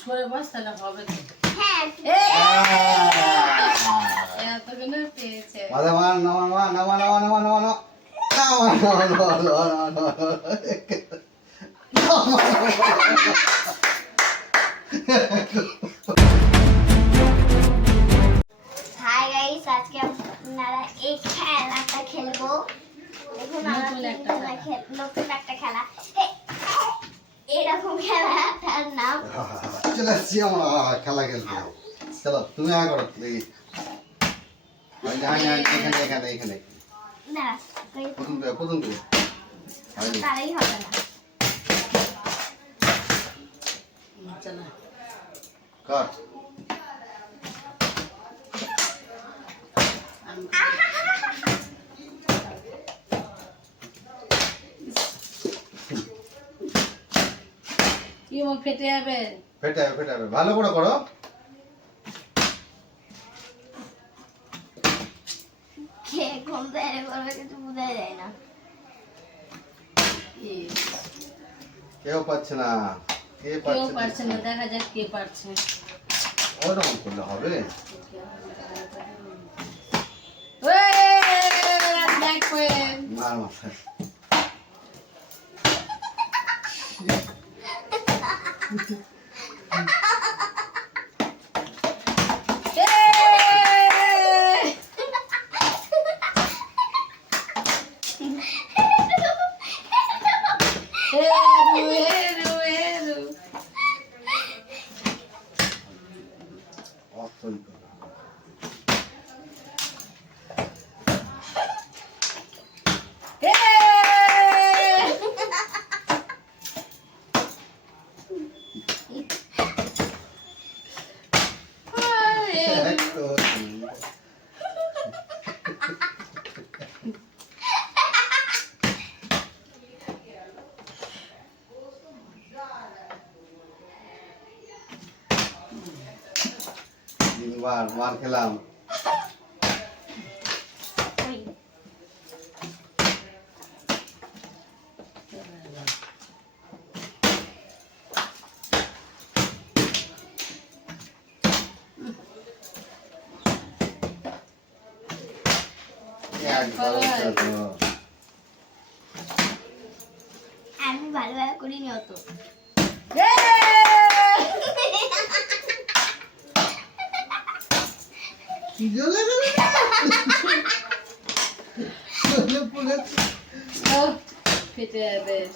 সরে বস তাহলে হবে হাই গাইস আজকে আপনারা এই খেলাটা খেলব। দেখুন আমরা নতুন একটা খেলা এরকম খেলাটার নাম চলে আসছি আমরা খেলা খেলতে চলো তুমি আগে করো দেখি এখানে এখানে এখানে। না প্রথম প্রথম তারাই হবে না। কাট। ফেটে যাবে? ফেটে যাবে ফেটে যাবে। ভালো করে করো। কেউ পাচ্ছে না। কে কেউ পারছে না দেখা যাক কে পারছে ওরকম করলে হবে ওয়ে, দেখ ওয়ে। মার মাথায় এ! একবার মার খেলাম। আমি ভালোভাবে করিনি অত। খেতে যাবে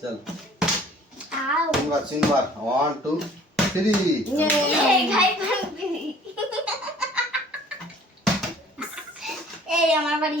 चल। Singer singer one two three এই আমার বাড়ি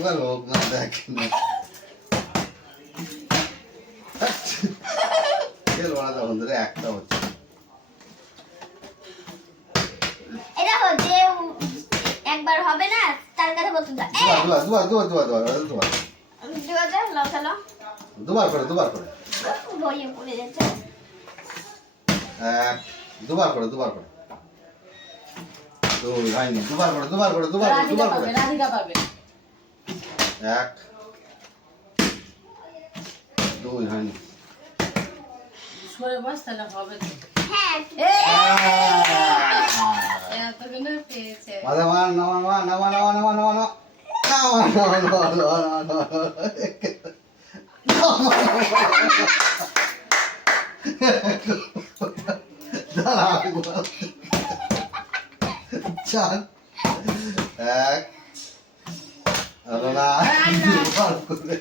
একবার হোক না দেখ না খেল বানা তখন ধরে একটা হচ্ছে এটা হচ্ছে একবার হবে না তার কাছে বলতে দাও এই, দুবার দুবার দুবার দুবার দুবার দুবার দুবার। ঠিক আছে লাও খেলো দুবার করে দুবার করে। বইয়ে পড়ে যাচ্ছে এক দুবার করে দুবার করে। দুই হয়নি। দুবার করে দুবার করে দুবার করে রাধিকা দুবার পাবে করে রাধিকা পাবে। এক দুই হয়নি সরে বস তাহলে হবে চার এক হলো না দুবার করে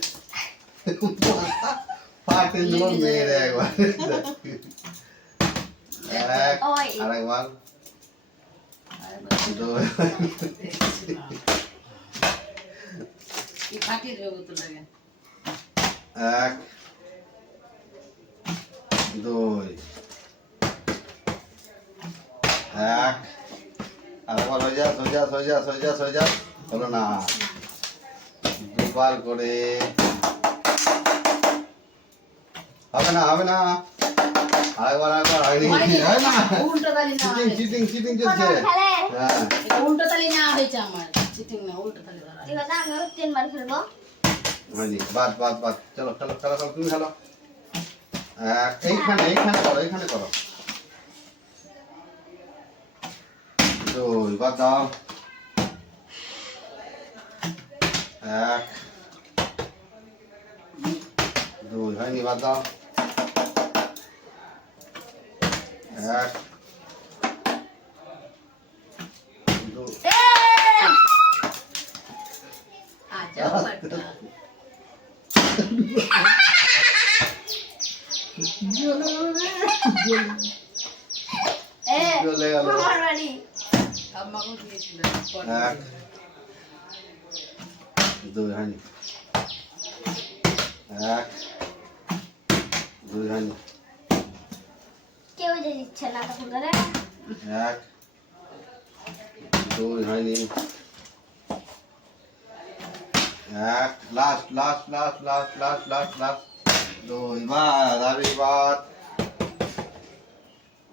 পাটিল দিল মেরে একবার এক ওই। আরেকবার আরেকবার দুই কি ফাটিয়ে দেবো তো লাগে এক দুই এক আরেকবার হয়ে যা সোজা সোজা সোজা সোজা হলো না দুবার করে। হবে না হবে না। আরেকবার আরেকবার হয়নি হয়নি। হয় না? উল্টো তালি না চিটিং চিটিং চিটিং চলছে। হ্যাঁ উল্টো তালি না হয়েছে আমার। চিটিং না উল্টো তালি ধরা ঠিক আছে আমিও তিনবার খেলব। হয়নি। বাদ বাদ বাদ। চলো চলো খেলো খেলো তুমি খেলো। এইখানে এইখানে করো এইখানে করো। দুই বাদ দাও। এক দুই হয়নি বাদ দাও এক দুই দুই হয়নি এক দুই হয়নি কেউ যে দিচ্ছে না তখন ধরে এক দুই হয়নি এক last last last last last last last দুই বাদ আর বাদ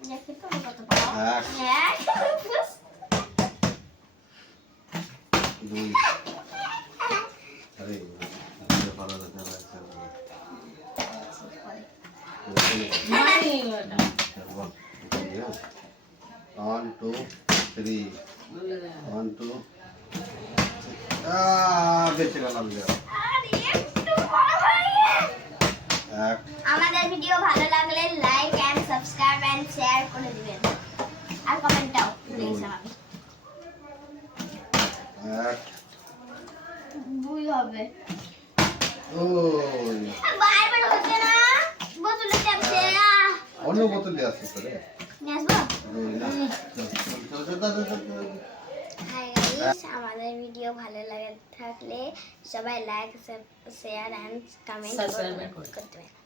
দেখি তো কত পাও এক এক দুই আরে ভালো লাগছে মানি ওটা One, two, three. বলে দেয়। One, two. আহ, বেঁচে গেলাম যে। আরে একটু বড় হয়ে গেছে। এক আমাদের ভিডিও ভালো চল, চল। হাই গাইস আমাদের ভিডিও ভালো লাগে থাকলে সবাই লাইক শেয়ার এন্ড কমেন্ট করতে পারেন